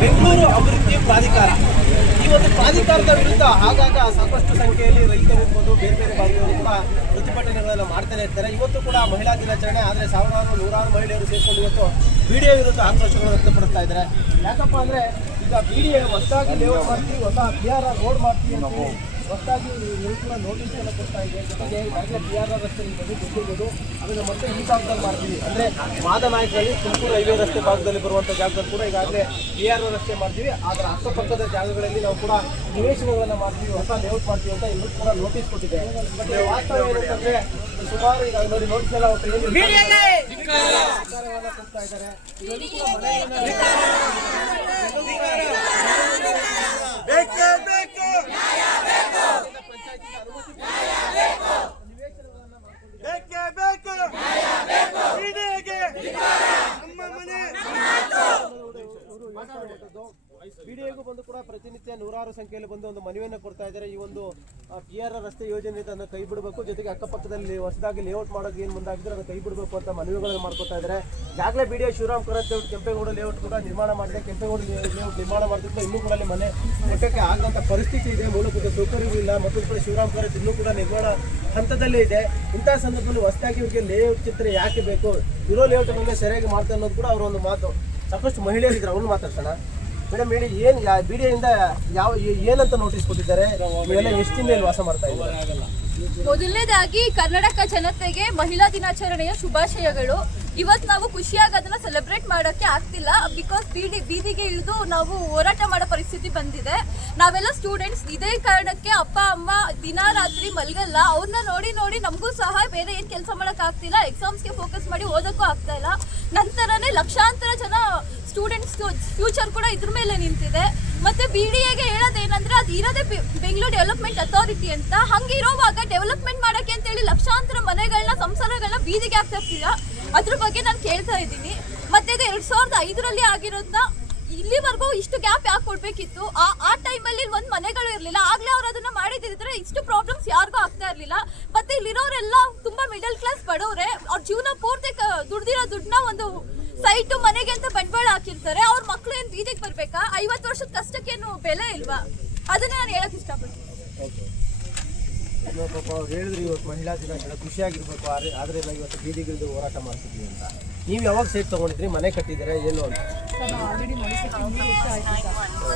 ಬೆಂಗಳೂರು ಅಭಿವೃದ್ಧಿ ಪ್ರಾಧಿಕಾರ. ಈ ಒಂದು ಪ್ರಾಧಿಕಾರದ ವಿರುದ್ಧ ಆಗಾಗ ಸಾಕಷ್ಟು ಸಂಖ್ಯೆಯಲ್ಲಿ ರೈತರಿರ್ಬೋದು, ಬೇರೆ ಬೇರೆ ಭಾಗದವರು ಕೂಡ ಪ್ರತಿಭಟನೆಗಳನ್ನು ಮಾಡ್ತಾನೆ ಇರ್ತಾರೆ. ಇವತ್ತು ಕೂಡ ಮಹಿಳಾ ದಿನಾಚರಣೆ, ಆದರೆ ನೂರಾರು ಮಹಿಳೆಯರು ಸೇರಿಕೊಂಡು ಇವತ್ತು ಬಿಡಿಎ ವಿರುದ್ಧ ಆಕ್ರೋಶಗಳನ್ನು ವ್ಯಕ್ತಪಡಿಸ್ತಾ ಇದ್ದಾರೆ. ಯಾಕಪ್ಪ ಅಂದರೆ ಈಗ ಬಿಡಿಎ ಹೊಸದಾಗಿ ಲೇಔಟ್ ಮಾಡ್ತೀವಿ, ಹೊಸ PRR ರೋಡ್ ಮಾಡ್ತೀವಿ ಅಂತ ಹೊಸದಾಗಿ ಕೂಡ ನೋಟಿಸನ್ನು ಕೊಡ್ತಾ ಇದೆ. ಜೊತೆಗೆ ಈಗಾಗಲೇ PRR ರಸ್ತೆ ಗೊತ್ತಿರ್ಬೋದು, ಅದನ್ನು ಮತ್ತೆ ಈ ಭಾಗದಲ್ಲಿ ಮಾಡ್ತೀವಿ ಅಂದರೆ ಮಾದನಾಯಕರಲ್ಲಿ ತುಮಕೂರು ಹೈವೇ ರಸ್ತೆ ಭಾಗದಲ್ಲಿ ಬರುವಂಥ ಜಾಗದಲ್ಲಿ ಕೂಡ ಈಗಾಗಲೇ PRR ರಸ್ತೆ ಮಾಡ್ತೀವಿ. ಅದರ ಅಕ್ಕಪಕ್ಕದ ಜಾಗಗಳಲ್ಲಿ ನಾವು ಕೂಡ ನಿವೇಶನಗಳನ್ನು ಮಾಡ್ತೀವಿ, ಹೊಸ ಲೇಔಟ್ ಮಾಡ್ತೀವಿ ಅಂತ ಎಲ್ಲರೂ ಕೂಡ ನೋಟಿಸ್ ಕೊಟ್ಟಿದೆ. ಬಟ್ ವಾಸ್ತವ ಏನಂತಂದರೆ ಸುಮಾರು ಈಗ ನೋಡಿ ನೋಟಿಸ್ ಎಲ್ಲ ಕೊಡ್ತಾ ಇದ್ದಾರೆ. ಬಿಡಿಎಗೂ ಬಂದು ಕೂಡ ಪ್ರತಿನಿತ್ಯ ನೂರಾರು ಸಂಖ್ಯೆಯಲ್ಲಿ ಬಂದು ಒಂದು ಮನವಿಯನ್ನು ಕೊಡ್ತಾ ಇದ್ದಾರೆ. ಈ ಒಂದು PRR ರಸ್ತೆ ಯೋಜನೆ ಅದನ್ನು ಕೈ ಬಿಡಬೇಕು, ಜೊತೆಗೆ ಅಕ್ಕಪಕ್ಕದಲ್ಲಿ ಹೊಸದಾಗಿ ಲೇಔಟ್ ಮಾಡೋಕೆ ಏನು ಮುಂದಾಗಿದ್ರೆ ಅದನ್ನು ಕೈ ಬಿಡಬೇಕು ಅಂತ ಮನವಿಗಳನ್ನು ಮಾಡ್ಕೊತಾ ಇದ್ದಾರೆ. ಈಗಾಗಲೇ BDA Shivaram Karanth layout, Kempegowda layout ಕೂಡ ನಿರ್ಮಾಣ ಮಾಡಿದೆ. ಕೆಂಪೇಗೌಡ ಲೇಔಟ್ ನಿರ್ಮಾಣ ಮಾಡಿದ್ರೆ ಇನ್ನೂ ಕೂಡ ಅಲ್ಲಿ ಮನೆ ಕಟ್ಟಕ್ಕೆ ಆಗಂತ ಪರಿಸ್ಥಿತಿ ಇದೆ, ಮೂಲಭೂತ ಸೌಕರ್ಯವೂ ಇಲ್ಲ. ಮತ್ತೊಂದು ಕೂಡ ಶಿವರಾಮ್ ಕರತ್ ಇನ್ನೂ ಕೂಡ ನಿರ್ಮಾಣ ಹಂತದಲ್ಲೇ ಇದೆ. ಇಂತಹ ಸಂದರ್ಭದಲ್ಲಿ ಹೊಸದಾಗಿ ಇವರಿಗೆ ಲೇಔಟ್ ಚಿತ್ರ ಯಾಕೆ ಬೇಕು, ಇರೋ ಲೇಔಟನ್ನು ಸರಿಯಾಗಿ ಮಾಡ್ತಾ ಅನ್ನೋದು ಕೂಡ ಅವರ ಒಂದು ಮಾತು. ಸಾಕಷ್ಟು ಮಹಿಳೆಯರಿದ್ದಾರೆ, ಅವ್ರನ್ನ ಮಾತಾಡ್ಸೋಣ. ಮೇಡಮ್ ಹೇಳಿ, ಏನು ಬಿಡಿಎಯಿಂದ ಏನಂತ ನೋಟಿಸ್ ಕೊಟ್ಟಿದ್ದಾರೆ? ನೀವೆಲ್ಲ ಎಷ್ಟು ದಿನ ವಾಸ ಮಾಡ್ತಾ ಇದ್ದಾರೆ? ಮೊದಲನೇದಾಗಿ ಕರ್ನಾಟಕ ಜನತೆಗೆ ಮಹಿಳಾ ದಿನಾಚರಣೆಯ ಶುಭಾಶಯಗಳು. ಇವತ್ತು ನಾವು ಖುಷಿಯಾಗಿ ಅದನ್ನ ಸೆಲೆಬ್ರೇಟ್ ಮಾಡೋಕ್ಕೆ ಆಗ್ತಿಲ್ಲ, ಬಿಕಾಸ್ ಬೀದಿಗೆ ಇಳಿದು ನಾವು ಹೋರಾಟ ಮಾಡೋ ಪರಿಸ್ಥಿತಿ ಬಂದಿದೆ. ನಾವೆಲ್ಲ ಸ್ಟೂಡೆಂಟ್ಸ್, ಇದೇ ಕಾರಣಕ್ಕೆ ಅಪ್ಪ ಅಮ್ಮ ದಿನ ರಾತ್ರಿ ಮಲಗಲ್ಲ. ಅವ್ರನ್ನ ನೋಡಿ ನೋಡಿ ನಮಗೂ ಸಹ ಬೇರೆ ಏನು ಕೆಲಸ ಮಾಡೋಕೆ ಆಗ್ತಿಲ್ಲ, ಎಕ್ಸಾಮ್ಸ್ಗೆ ಫೋಕಸ್ ಮಾಡಿ ಓದೋಕ್ಕೂ ಆಗ್ತಾ ಇಲ್ಲ. ನಂತರನೇ ಲಕ್ಷಾಂತರ ಜನ ಸ್ಟೂಡೆಂಟ್ಸ್ ಫ್ಯೂಚರ್ ಕೂಡ ಇದ್ರ ಮೇಲೆ ನಿಂತಿದೆ. ಮತ್ತೆ ಬಿಡಿಎಗೆ ಹೇಳೋದೇನಂದ್ರೆ ಅದು ಇರೋದೇ ಬೆಂಗಳೂರು ಡೆವಲಪ್ಮೆಂಟ್ ಅಥಾರಿಟಿ ಅಂತ. ಹಂಗಿರೋವಾಗ ಡೆವಲಪ್ಮೆಂಟ್ ಮಾಡೋಕ್ಕೆ ಅಂತೇಳಿ ಲಕ್ಷಾಂತರ ಮನೆಗಳನ್ನ, ಸಂಸಾರಗಳನ್ನ ಬೀದಿಗೆ ಹಾಕ್ತಾ ಇರ್ತೀರಾ. ಅದ್ರ ಬಗ್ಗೆ ನಾನು ಕೇಳ್ತಾ ಇದ್ದೀನಿ. ಮತ್ತೆ ಇದು 2005ರಲ್ಲಿ ಆಗಿರೋದನ್ನ ಇಲ್ಲಿವರೆಗೂ ಇಷ್ಟು ಗ್ಯಾಪ್ ಯಾಕೆ ಕೊಡ್ಬೇಕಿತ್ತು? ಆ ಟೈಮಲ್ಲಿ ಒಂದು ಮನೆಗಳು ಇರಲಿಲ್ಲ, ಆಗ್ಲೇ ಅವ್ರು ಅದನ್ನ ಮಾಡಿದ್ರೆ ಇಷ್ಟು ಪ್ರಾಬ್ಲಮ್ಸ್ ಯಾರಿಗೂ ಆಗ್ತಾ ಇರಲಿಲ್ಲ. ಮತ್ತೆ ಇಲ್ಲಿರೋರೆಲ್ಲ ತುಂಬಾ ಮಿಡಲ್ ಕ್ಲಾಸ್ ಬಡವ್ರೆ, ಅವ್ರ ಜೀವನ ಪೂರ್ತಿ ದುಡ್ದಿರೋ ದುಡ್ಡನ್ನ ಒಂದು ಸೈಟು ಮನೆಗೆ ಅಂತ ಬಂಡವಾಳ ಹಾಕಿರ್ತಾರೆ. ಅವ್ರ ಮಕ್ಳು ಏನು ಬೀದಿಗೆ ಬರ್ಬೇಕಾ? 50 ವರ್ಷದ ಕಷ್ಟಕ್ಕೇನು ಬೆಲೆ ಇಲ್ವಾ? ಅದನ್ನ ನಾನು ಹೇಳಕ್ ಇಷ್ಟಪಡ್ತೀನಿ. ಅವ್ರು ಹೇಳಿದ್ರು ಇವತ್ತು ಮಹಿಳಾ ದಿನಾಚರಣೆ ಖುಷಿಯಾಗಿರ್ಬೇಕು, ಆದರೆ ಇವತ್ತು ಬೀದಿಗಿಳಿದು ಹೋರಾಟ ಮಾಡ್ತಿದ್ವಿ ಅಂತ. ನೀವು ಯಾವಾಗ ಸೈಟ್ ತಗೊಂಡಿದ್ರಿ, ಮನೆ ಕಟ್ಟಿದ್ದೀರಾ, ಏನು ಅಂತ? ಆಲ್ರೆಡಿ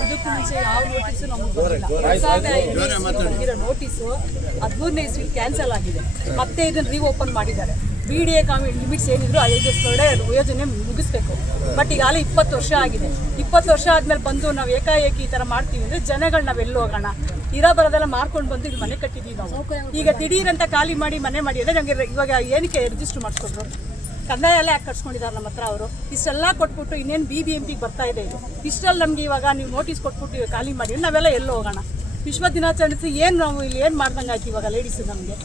ಇದಕ್ಕೂ ಮುಂಚೆ ಯಾವ ನೋಟಿಸು ನಮಗೆ ಬಂದಿಲ್ಲ. ನೋಟಿಸು 13ನೇ ಇಸ್ವಿ ಕ್ಯಾನ್ಸಲ್ ಆಗಿದೆ, ಮತ್ತೆ ಇದನ್ನು ರೀಓಪನ್ ಮಾಡಿದ್ದಾರೆ. ಬಿಡಿಎ ಲಿಮಿಟ್ಸ್ ಏನಿದ್ರು 5 ವರ್ಷದೊಳಗೆ ಯೋಜನೆ ಮುಗಿಸ್ಬೇಕು. ಬಟ್ ಈಗಾಗಲೇ 20 ವರ್ಷ ಆಗಿದೆ. 20 ವರ್ಷ ಆದ್ಮೇಲೆ ಬಂದು ನಾವು ಏಕಾಏಕಿ ಈ ಥರ ಮಾಡ್ತೀವಿ ಅಂದರೆ ಜನಗಳು ನಾವೆಲ್ಲಿ ಹೋಗೋಣ? ಇರೋ ಬರೋದೆಲ್ಲ ಮಾರ್ಕೊಂಡು ಬಂದು ಇದು ಮನೆ ಕಟ್ಟಿದ್ದೀವಿ ನಾವು. ಈಗ ದಿಢೀರಂತ ಖಾಲಿ ಮಾಡಿ ಮನೆ ಮಾಡಿ ಅಂದರೆ ನಮಗೆ ಇವಾಗ ಏನಕ್ಕೆ ರಿಜಿಸ್ಟರ್ ಮಾಡಿಸ್ಕೊಂಡ್ರು? ಕಂದಾಯ ಎಲ್ಲ ಯಾಕೆ ಕಟ್ಸ್ಕೊಂಡಿದ್ದಾರೆ ನಮ್ಮ ಹತ್ರ ಅವರು? ಇಷ್ಟೆಲ್ಲ ಕೊಟ್ಬಿಟ್ಟು ಇನ್ನೇನು BBMPಗೆ ಬರ್ತಾ ಇದೆ ಇದು. ಇಷ್ಟರಲ್ಲಿ ನಮಗೆ ಇವಾಗ ನೀವು ನೋಟಿಸ್ ಕೊಟ್ಬಿಟ್ಟು ಖಾಲಿ ಮಾಡಿ ನಾವೆಲ್ಲ ಎಲ್ಲೋ ಹೋಗೋಣ? ವಿಶ್ವ ದಿನಾಚರಣೆ ಏನು ನಾವು ಇಲ್ಲಿ ಏನು ಮಾಡ್ದಂಗೆ ಆಯ್ತು ಇವಾಗ ಲೇಡೀಸ್? ನಮಗೆ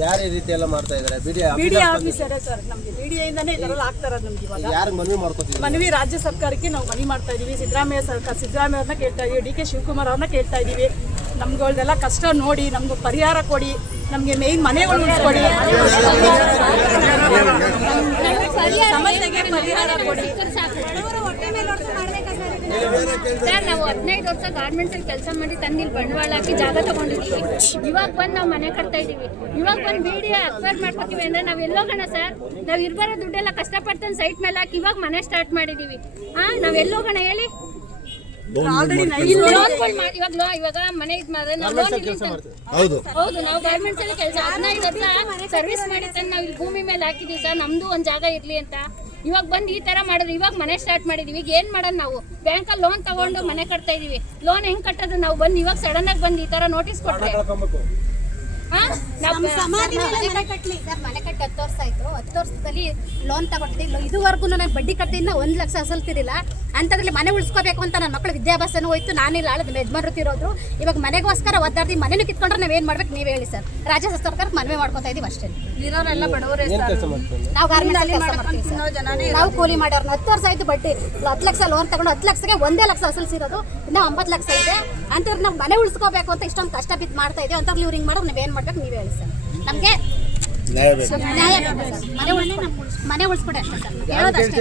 ಯಾರು ಈ ರೀತಿ ಎಲ್ಲ ಮಾಡ್ತಾ ಇದ್ದಾರೆ? ಬಿಡಿಎ ಆಫೀಸರೇ ಸರ್, ನಮಗೆ ಬಿಡಿಎಯಿಂದನೇ ಇದೆಲ್ಲ ಆಗ್ತಾ ಇರೋದು. ನಮ್ಗೆ ಇವಾಗ ಯಾರು ಮನವಿ ಮಾಡ್ಕೊತೀವಿ? ಮನವಿ ರಾಜ್ಯ ಸರ್ಕಾರಕ್ಕೆ ನಾವು ಮನವಿ ಮಾಡ್ತಾ ಇದೀವಿ. ಸಿದ್ದರಾಮಯ್ಯ ಅವ್ರನ್ನ ಕೇಳ್ತಾ ಇದೀವಿ, DK ಶಿವಕುಮಾರ್ ಅವ್ರನ್ನ ಕೇಳ್ತಾ ಇದೀವಿ. ನಮ್ಗಳದೆಲ್ಲ ಕಷ್ಟ ನೋಡಿ ನಮ್ಗೆ ಪರಿಹಾರ ಕೊಡಿ, ನಮಗೆ ಮೇನ್ ಮನೆಗಳು ಉಳಿಸ್ಕೊಡಿ, ಸಮಸ್ಯೆಗೆ ಪರಿಹಾರ ಕೊಡಿ. ಸರ್, ನಾವು 15 ವರ್ಷ ಗಾರ್ಮೆಂಟ್ಸ್ ಅಲ್ಲಿ ಕೆಲಸ ಮಾಡಿ ತಂದಿಲ್ಲಿ ಬಂಡವಾಳ ಹಾಕಿ ಜಾಗ ತಗೊಂಡಿದ್ದೀವಿ. ಇವಾಗ ಬಂದು ನಾವು ಮನೆ ಕಟ್ತಾ ಇದೀವಿ. ಇವಾಗ ಬಂದು ಬಿಡಿಎ ಅಕ್ವೈರ್ ಮಾಡ್ಕೊತೀವಿ ಅಂದ್ರೆ ನಾವು ಎಲ್ಲೋಗೋಣ ಸರ್? ನಾವು ಇರ್ಬರೋ ದುಡ್ಡೆಲ್ಲ ಕಷ್ಟಪಡ್ತಾನೆ ಸೈಟ್ ಮೇಲೆ ಹಾಕಿ ಇವಾಗ ಮನೆ ಸ್ಟಾರ್ಟ್ ಮಾಡಿದೀವಿ. ನಾವ್ ಎಲ್ಲೋಗೋಣ ಹೇಳಿ? ಇವಾಗ ಮನೆ ಹೌದು, ನಾವು ಗಾರ್ಮೆಂಟ್ಸ್ ಅಲ್ಲಿ ಕೆಲಸ 15 ವರ್ಷ ಸರ್ವಿಸ್ ಮಾಡಿ ನಾವು ಇಲ್ಲಿ ಭೂಮಿ ಮೇಲೆ ಹಾಕಿದೀವಿ ಸರ್, ನಮ್ದು ಒಂದ್ ಜಾಗ ಇರ್ಲಿ ಅಂತ. ಇವಾಗ ಬಂದು ಈ ತರ ಮಾಡಿದ್ರು, ಇವಾಗ ಮನೆ ಸ್ಟಾರ್ಟ್ ಮಾಡಿದೀವಿ. ಈಗ ಏನ್ ಮಾಡೋದು ನಾವು? ಬ್ಯಾಂಕಲ್ಲಿ ಲೋನ್ ತಗೊಂಡು ಮನೆ ಕಟ್ತಾ ಇದೀವಿ. ಲೋನ್ ಹೆಂಗ್ ಕಟ್ಟೋದು ನಾವು? ಬಂದು ಇವಾಗ ಸಡನ್ ಆಗಿ ಬಂದು ಈ ತರ ನೋಟಿಸ್ ಕೊಟ್ರೆ ಮನೆ ಕಟ್ಟಿ 10 ವರ್ಷ ಆಯ್ತು. 10 ವರ್ಷದಲ್ಲಿ ಲೋನ್ ತಗೊಂಡಿದ್ದೆ. ಇದುವರೆಗೂ ನಾನು ಬಡ್ಡಿ ಕಟ್ಟಿಂದ 1 ಲಕ್ಷ ಅಸಲ್ತಿರಿಲ್ಲ. ಅಂಥದ್ರಲ್ಲಿ ಮನೆ ಉಳಿಸ್ಕೋಬೇಕು ಅಂತ ನನ್ನ ಮಕ್ಕಳ ವಿದ್ಯಾಭ್ಯಾಸನೂ ಹೋಯ್ತು. ನಾನಿಲ್ಲ ಆಳದ ಯಜಮಾನರು ಇವಾಗ ಮನೆಗೋಸ್ಕರ ಒದ್ದಾಡ್ತೀವಿ. ಮನೇನು ಕಿತ್ಕೊಂಡ್ರೆ ನಾವೇನು ಮಾಡ್ಬೇಕು ನೀವೇ ಹೇಳಿ ಸರ್? ರಾಜ್ಯ ಸರ್ಕಾರಕ್ಕೆ ಮನವಿ ಮಾಡ್ಕೊತಾ ಇದೀವಿ ಅಷ್ಟೇ. ಇರೋರೆಲ್ಲ ಬಡವರೇ ಸರ್. ನಾವು ಗಾರ್ಮೆಂಟ್ಸ್ ನಾವು ಕೂಲಿ ಮಾಡೋರು 10 ವರ್ಷ ಆಯ್ತು. ಬಡ್ಡಿ 10 ಲಕ್ಷ ಲೋನ್ ತಗೊಂಡು 10 ಲಕ್ಷಕ್ಕೆ 1 ಲಕ್ಷ ಅಸಲ್ಸಿರೋದು, ಇನ್ನೂ 9 ಲಕ್ಷ ಇದೆ. ಅಂಥವ್ರು ನಾವು ಮನೆ ಉಳಿಸ್ಕೋಬೇಕು ಅಂತ ಇಷ್ಟೊಂದು ಕಷ್ಟ ಬಿದ್ದು ಮಾಡ್ತಾ ಇದ್ದೀವಿ. ಅಂಥವ್ರು ಇವ್ರು ಹಿಂಗೆ ಮಾಡೋದು ನಾವೇನು ಮಾಡ್ಬೇಕು ನೀವೇ ಹೇಳಿ ಸರ್? ನಮಗೆ ನ್ಯಾಯ ಬೇಕು ಸರ್. ಮನೆ ಉಳಿಸ್ಕೊಡಿ ಅಷ್ಟೇ ಸರ್, ಹೇಳೋದಷ್ಟೇ.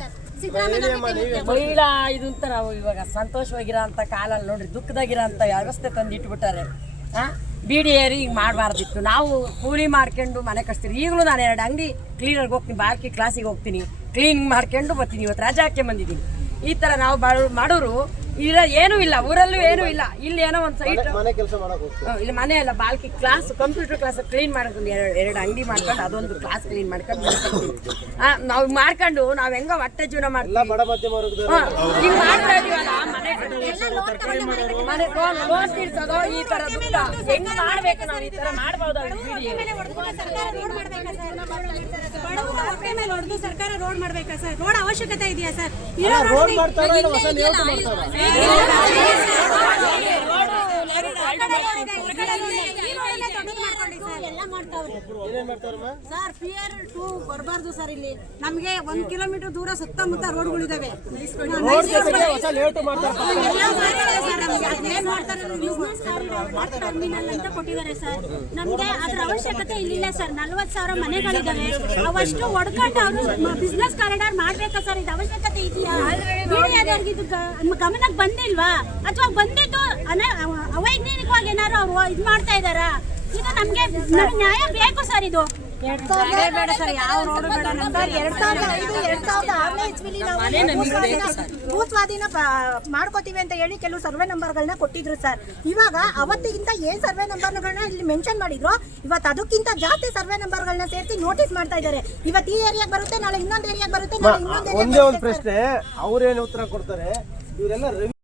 ಸರ್ ಸಿದ್ದರಾಮಯ್ಯ ಮಹಿಳಾ ಇದು ಅಂತ ನಾವು ಇವಾಗ ಸಂತೋಷವಾಗಿರೋ ಅಂತ ಕಾಲಲ್ಲಿ ನೋಡ್ರಿ ದುಃಖದಾಗಿರೋ ಅಂತ ವ್ಯವಸ್ಥೆ ತಂದು ಇಟ್ಬಿಟ್ಟಾರೆ. BDA ಹಿಂಗೆ ಮಾಡಬಾರ್ದಿತ್ತು. ನಾವು ಕೂಲಿ ಮಾಡ್ಕೊಂಡು ಮನೆ ಕಟ್ತೀವಿ. ಈಗಲೂ ನಾನು 2 ಅಂಗಡಿ ಕ್ಲೀನರ್ಗೆ ಹೋಗ್ತೀನಿ, ಬಾಕಿ ಕ್ಲಾಸಿಗೆ ಹೋಗ್ತೀನಿ, ಕ್ಲೀನಿಂಗ್ ಮಾಡ್ಕೊಂಡು ಬರ್ತೀನಿ. ಇವತ್ತು ರಜೆ ಹಾಕಿ ಬಂದಿದ್ದೀನಿ. ಈ ಥರ ನಾವು ಮಾಡೋರು ಏನೂ ಇಲ್ಲ, ಊರಲ್ಲೂ ಏನೂ ಇಲ್ಲ. ಇಲ್ಲಿ ಏನೋ ಒಂದು ಸೈಟ್ ಇಲ್ಲಿ ಮನೆ ಅಲ್ಲ, Bhalki class, computer class clean ಮಾಡ್ಕೊಂಡು 2 ಅಂಗಡಿ ಮಾಡ್ಕೊಂಡು ಅದೊಂದು ಕ್ಲಾಸ್ ಕ್ಲೀನ್ ಮಾಡ್ಕೊಂಡು ನಾವು ಮಾಡ್ಕೊಂಡು ನಾವು ಹೆಂಗೋ ಹೊಟ್ಟೆ ಜೀವನ ಮಾಡ್ತೀವಿ. ಹಿಂಗೆ ಮಾಡ್ತಾ ಇದೀವಲ್ಲ, ಮನೆ ಲೋನ್ ತೀರ್ಸೋದು ಈ ಥರ ದುಡ್ಡ ಹೆಂಗೆ ಮಾಡ್ಬೇಕು, ನಾವು ಈ ಥರ ಮಾಡ್ಬೋದಲ್ಲ. ಸರ್ಕಾರ ರೋಡ್ ಮಾಡ್ಬೇಕಾ ಸರ್? ರೋಡ್ ಅವಶ್ಯಕತೆ ಇದೆಯಾ ಸರ್? ಸರ್ ಪಿಯರ್ 2 ಬರಬಾರ್ದು ಸರ್. ಇಲ್ಲಿ ನಮಗೆ 1 ಕಿಲೋಮೀಟರ್ ದೂರ ಸುತ್ತಮುತ್ತ ರೋಡ್ಗಳಿದಾವೆ. ಟರ್ಮಿನಲ್ ಅಂತ ಕೊಟ್ಟಿದ್ದಾರೆ ಸರ್. ನಮ್ಗೆ ಅದ್ರ ಅವಶ್ಯಕತೆ ಇಲ್ಲಿಲ್ಲ ಸರ್. 40,000 ಮನೆಗಳಿದಾವೆ, ಅವಷ್ಟು ಒಡ್ಕೊಂಡು ಅವರು ಬಿಸ್ನೆಸ್ ಕಾರಿಡಾರ್ ಮಾಡ್ಬೇಕಾ ಸರ್? ಇದು ಅವಶ್ಯಕತೆ ಇದೆಯಾ? ಇದು ಗಮನಕ್ಕೆ ಬಂದಿಲ್ವಾ? ಅಥವಾ ಬಂದಿದ್ದು ಅವೈಜ್ಞಾನಿಕವಾಗಿ ಏನಾದ್ರು ಅವ್ರು ಇದು ಮಾಡ್ತಾ ಇದಾರಾ? ಇದು ನಮ್ಗೆ ನ್ಯಾಯ ಬೇಕು ಸರ್. ಇದು ಬೇಡ ಸರ್, ಯಾವ ರೋಡ್ ಬೇಡ. ನಮ್ಗೆ 2005-2006 ಇಸ್ವಿಲಿ ಭೂ ಸ್ವಾಧೀನ ಮಾಡ್ಕೋತೀವಿ ಅಂತ ಹೇಳಿ ಕೆಲವು ಸರ್ವೆ ನಂಬರ್ಗಳನ್ನ ಕೊಟ್ಟಿದ್ರು ಸರ್. ಇವಾಗ ಅವತ್ತಿಗಿಂತ ಏನ್ ಸರ್ವೆ ನಂಬರ್ಗಳನ್ನ ಇಲ್ಲಿ ಮೆನ್ಷನ್ ಮಾಡಿದ್ರು, ಇವತ್ತು ಅದಕ್ಕಿಂತ ಜಾಸ್ತಿ ಸರ್ವೆ ನಂಬರ್ಗಳನ್ನ ಸೇರಿಸಿ ನೋಟಿಸ್ ಮಾಡ್ತಾ ಇದ್ದಾರೆ. ಇವತ್ತು ಈ ಏರಿಯಾಗೆ ಬರುತ್ತೆ, ನಾಳೆ ಇನ್ನೊಂದು ಏರಿಯಾಗೆ ಬರುತ್ತೆ, ನಾಳೆ ಇನ್ನೊಂದು ಒಂದೇ ಒಂದು ಪ್ರಶ್ನೆ, ಅವ್ರೇನು ಉತ್ತರ ಕೊಡ್ತಾರೆ? ಇವರೆಲ್ಲ